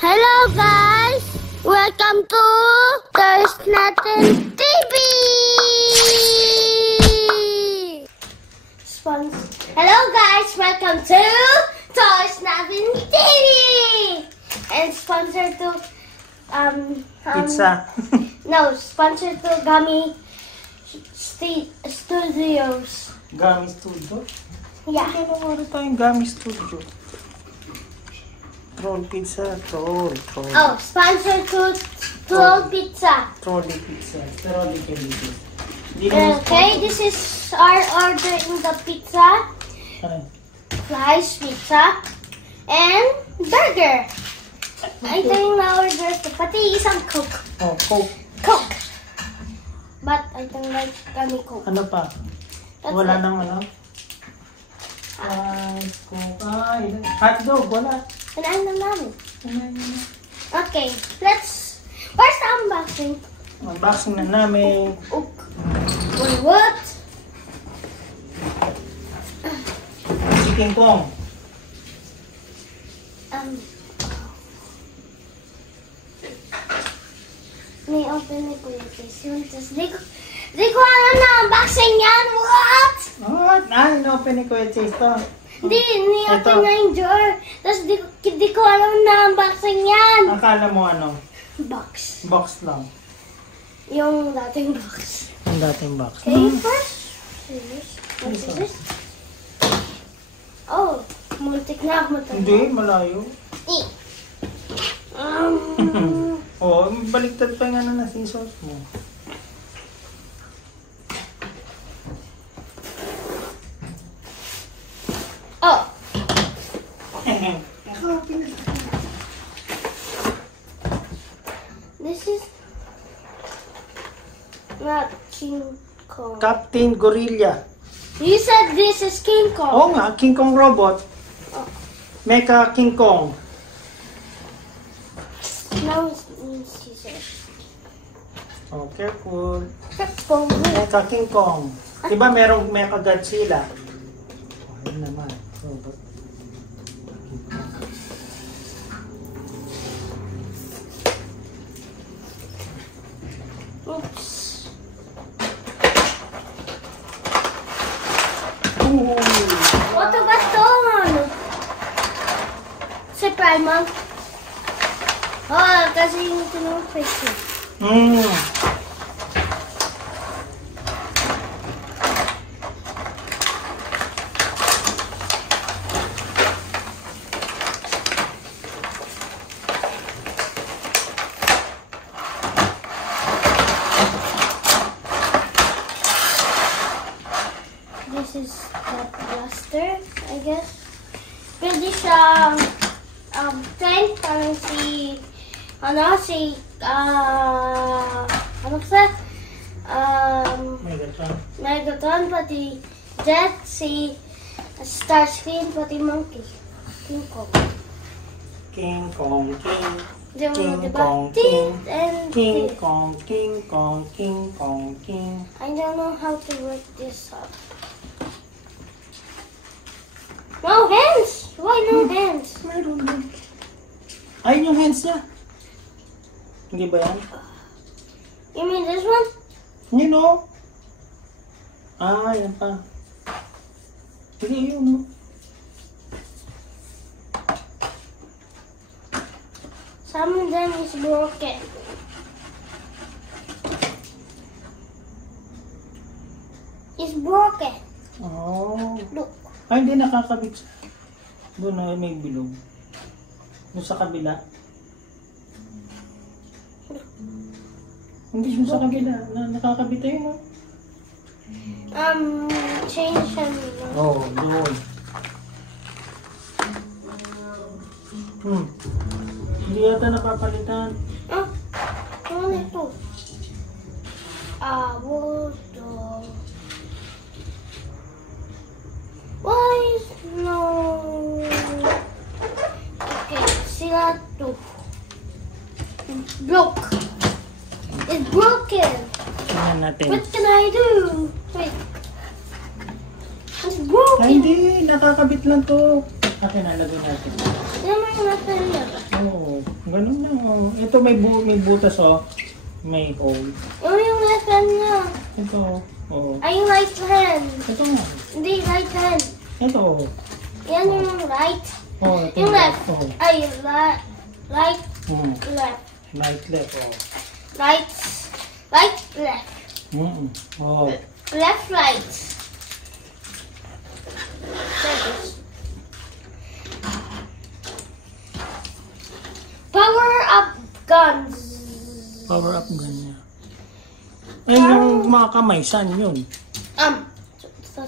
Hello guys! Welcome to Toys Natin TV! Hello guys! Welcome to Toys Natin TV! And sponsored to Pizza. No, sponsored to Gummy Studios. Gummy Studio? Yeah. Ano nga tayong Gummy Studio? Troll Pizza, Troll. Oh, sponsored to Troll Pizza. Trolly Pizza. Trolly Pizza. Okay, this is our order in the pizza. Ano? Fries, pizza, and burger. Ito yung na-order ko. Pati isang Coke. Oh, Coke. Coke. But I don't like kami Coke. Ano pa? That's Wala it. nang ano? Coke. Hotdog, wala. Kailangan na namin. Ano? Okay, where's the unboxing? Unboxing na namin. Oh. Wait, what? Si King Kong. May open na ko yung face yun. Tapos di ko alam na unboxing yan. What? What? Inopen ni Kuya Chase to. Hindi, ni-open Ito. na yung drawer. Tapos di ko alam na unboxing yan. Akala mo ano? Box. Box lang. Yung dating box. Ang dating box. Okay, first. What is this? Oh, multik na ako matanda. Hindi, malayo. Oh, baliktad pa yung ano na scissors mo. Oh, this is not King Kong. Captain Gorilla. You said this is King Kong. Oo nga, King Kong robot. Oh. Mecha King Kong. Now it's scissors. Oh, careful. Kong. Mecha King Kong. Diba merong Mecha Godzilla? Oh, yun naman. Robot. Oops. Ooh. What about Dawn? Si Primal. Oh, kasi yung tinong face niya. This is the blaster, I guess. Pwede siyang tank, parang ano sa, Megatron. Megatron, pati Jet, si Starscream, pati Monkey. King Kong. King Kong, King. Diyan mo, King diba? Kong, Teeth and King teeth. Kong, King Kong, King Kong, King. I don't know how to work this up. No hands! Why no hands? Meron din. Ayun yung hands niya. Hindi ba yan? You mean this one? You know? Ah, yan pa. Hindi yun, no? Some of them is broken. It's broken. Oh. Look. Ay, hindi nakakabit siya. Doon na may bilog. Doon sa kabila. Hindi doon sa kabila. Nakakabit tayo, no? Change them. Oo, doon. Hindi yata napapalitan. Oh, ano ito? Buto. Why is no? Okay, sila to. Broke. It's broken. Tingnan natin. What can I do? Wait. It's broken. Ay, hindi. Nakakabit lang to. Akin nalagay natin. Yan mo yung nasa niya. Oo, ganun na. Oh. Ito may butas oh. May hole. Yan yung left hand niya. Ito. Oh. Ay, yung right hand. Ito nga. Hindi, right hand. Ito. Yan yung right. Oh, ito. Yung left. Oh. Ay, right, Hmm. left. Right, left. Oh. Right, left. Oh. Left, right. There. Power up guns. Power up ganyan. Ay, yung mga kamay, saan yun? Sa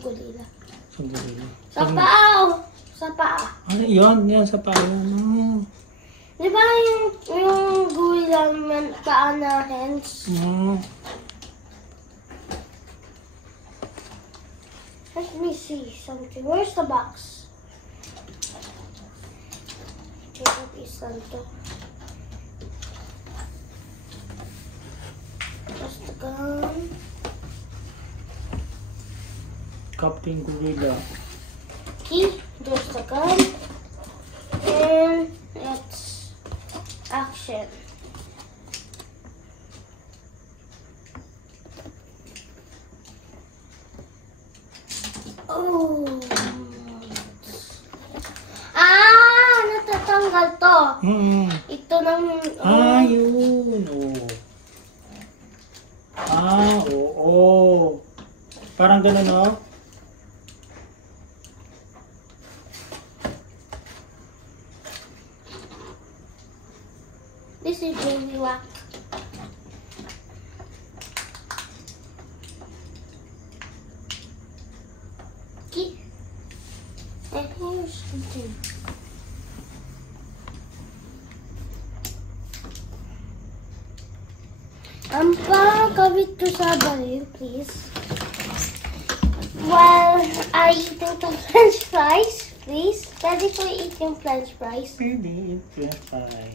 gorilla. Sa gorilla. Sa paa. Sa paa. Ano yun? Yan sa paa. Yan. Di ba yung gorilla man paa na hands? Let me see something. Where's the box? Okay, what is Santo? Just the gun. Captain Gorilla. Key. There's the gun. And it's action. Oh. Natatanggal to. Ito ng... Yun. Oh. Oo. Parang ganun, no? This is baby wax. Okay. And here's something. Pakawit to sa baril, please. While are eating the French fries, please. Ready for eating French fries. Pwede, French fry.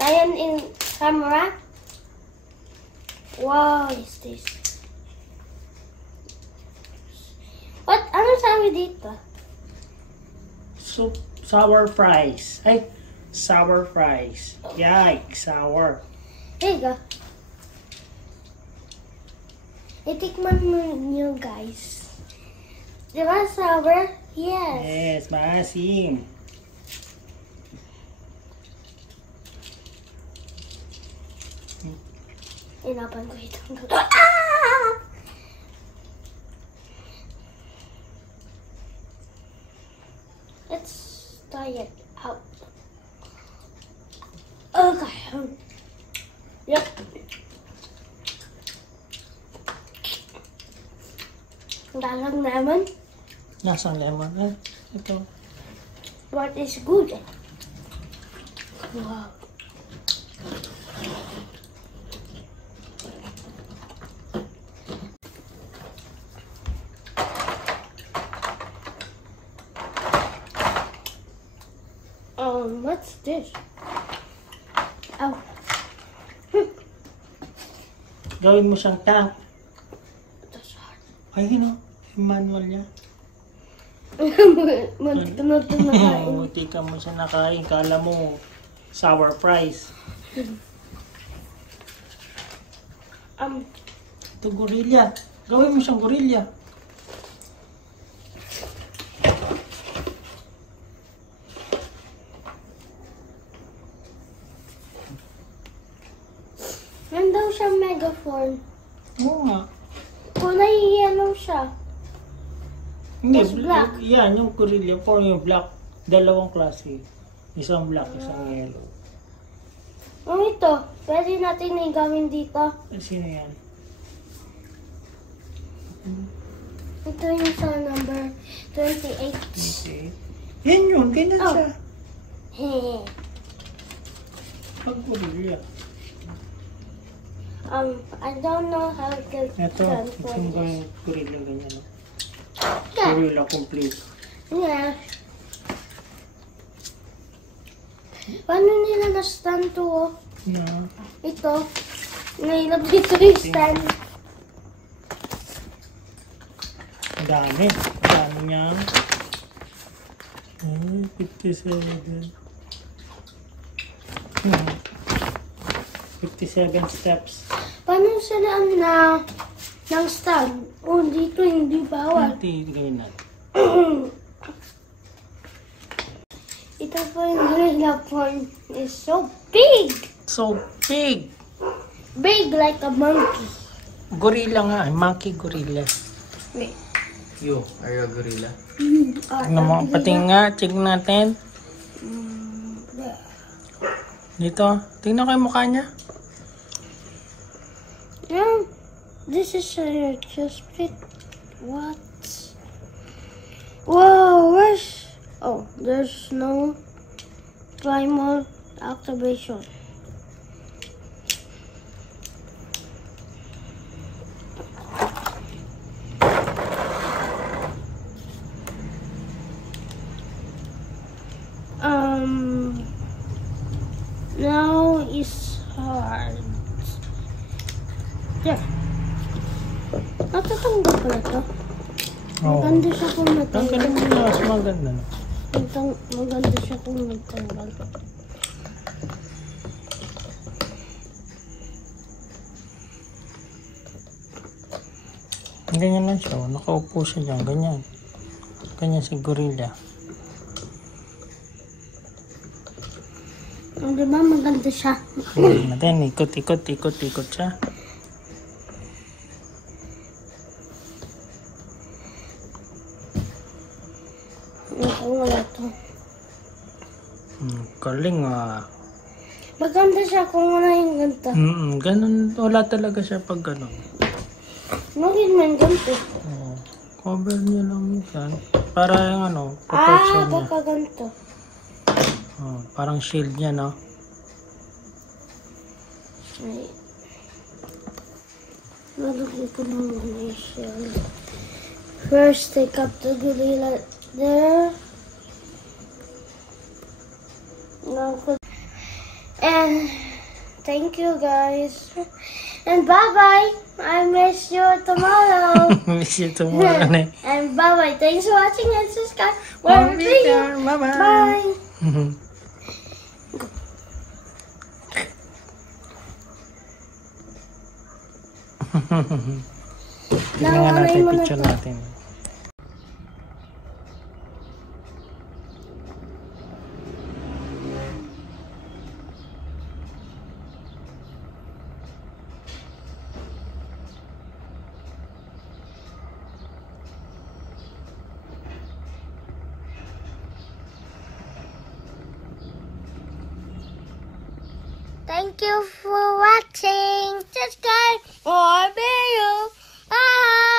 Lion in camera. Wow, is this? What? Ano sabi dito? Soup, sour fries. Ay, sour fries. Yike, sour. There you go. Itikman mo nyo, guys. Di ba sour? Yes. Yes, maasim. Inapan ko itong Let's try it out. Okay. Yep. Dalang lemon. Nasaan lemon? Ay, ito. What is good? Wow. What's this? Oh. Gawin mo siyang tank. That's hard. Ay, yun o. Yung manual niya. Muntik na kain. Muntik ka mo siya nakain. Kala mo, sour fries. Ito gorilla. Gawin mo siyang gorilla. Yan daw siya megaphone. Oo nga. Kulay yellow siya. Hindi, It's black. Yan, yung gorilla. For yung black. Dalawang klase. Isang black, isang yellow. Ito. Pwede natin na gawin dito. Sino yan? Ito yung sa number 28. Okay. Yan yun, ganyan Oh. siya. Hehe. Pag gorilla. I don't know how to Ito, transform itong this. gorilla ganyan. No? Yeah. Gorilla complete. Yeah. Paano nila na-stand to? Oh? Na. Ito. Nailap dito yung stand. Ang dami. Ang dami niya. Ay, 57. 57 steps. Paano sila ng stand? Oh, dito hindi bawal. Hindi, ganyan natin. Ito po yung gorilla form is so big. So big. Big like a monkey. Gorilla nga, monkey gorilla. Wait. You, are you a gorilla? Tingnan mo, pati nga, check natin. There. Dito, tingnan ko yung mukha niya. Yeah, this is a just fit. What? Whoa, where's... Oh, there's no primal activation. Now it's hard. There. Natatanggal pala to. Oo. Maganda siya kung natanggal. Tanggalin mo na, mas maganda na. Maganda siya kung natanggal. Ganyan lang siya, nakaupo siya dyan, ganyan. Ganyan si gorilla. Di ba maganda siya? Natin, ikot siya. Wala to. Galing ah. Maganda siya kung wala yung ganito. Ganun, wala talaga siya pag gano'n. Magin man ganito. Oo. Cover niya lang yan. Para yung ano, protection niya. Baka ganito. Oh, parang shield niya, no? Ay. Nalagay ko ng shield. First, take up the gorilla there. And thank you guys. And bye-bye. I miss you tomorrow. Miss you tomorrow na. And bye-bye. Thanks for watching and subscribe. Bye-bye. Bye. Tignan nga natin yung picture natin. Thank you for watching. Subscribe for more video. Bye.